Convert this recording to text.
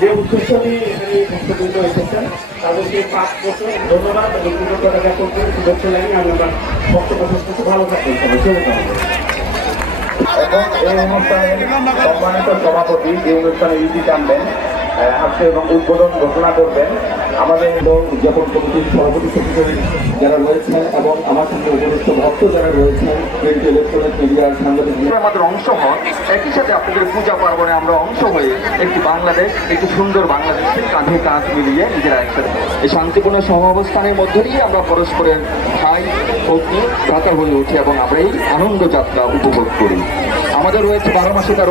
যে উদ্দেশ্য নিয়ে এখানে ভক্তবৃন্দ এসেছেন তাদেরকে পাঁচ বছর ধন্যবাদ এবং কৃতজ্ঞতা জ্ঞাপন করে শুভেচ্ছা জানিয়ে আমি আমার ভালো এবং এই সম্মানিত সভাপতি যে অনুষ্ঠানে ইতি টানবেন আজকে এবং উদ্বোধন ঘোষণা করবেন আমাদের উদযাপন কমিটির সভাপতি সেক্রেটারি যারা রয়েছেন এবং আমার সঙ্গে উপযুক্ত ভক্ত যারা রয়েছেন প্রিন্ট ইলেকট্রনিক মিডিয়ার সাংবাদিক আমাদের অংশ হন। একই সাথে আপনাদের পূজা পার্বণে আমরা অংশ হয়ে একটি বাংলাদেশ, একটি সুন্দর বাংলাদেশের কাঁধে কাঁধ মিলিয়ে নিজেরা একসাথে এই শান্তিপূর্ণ সহাবস্থানের মধ্যে দিয়ে আমরা পরস্পরের ভাই অগ্নি ভ্রাতা হয়ে উঠি এবং আমরা এই আনন্দ যাত্রা উপভোগ করি। আমাদের রয়েছে বারো মাসে তার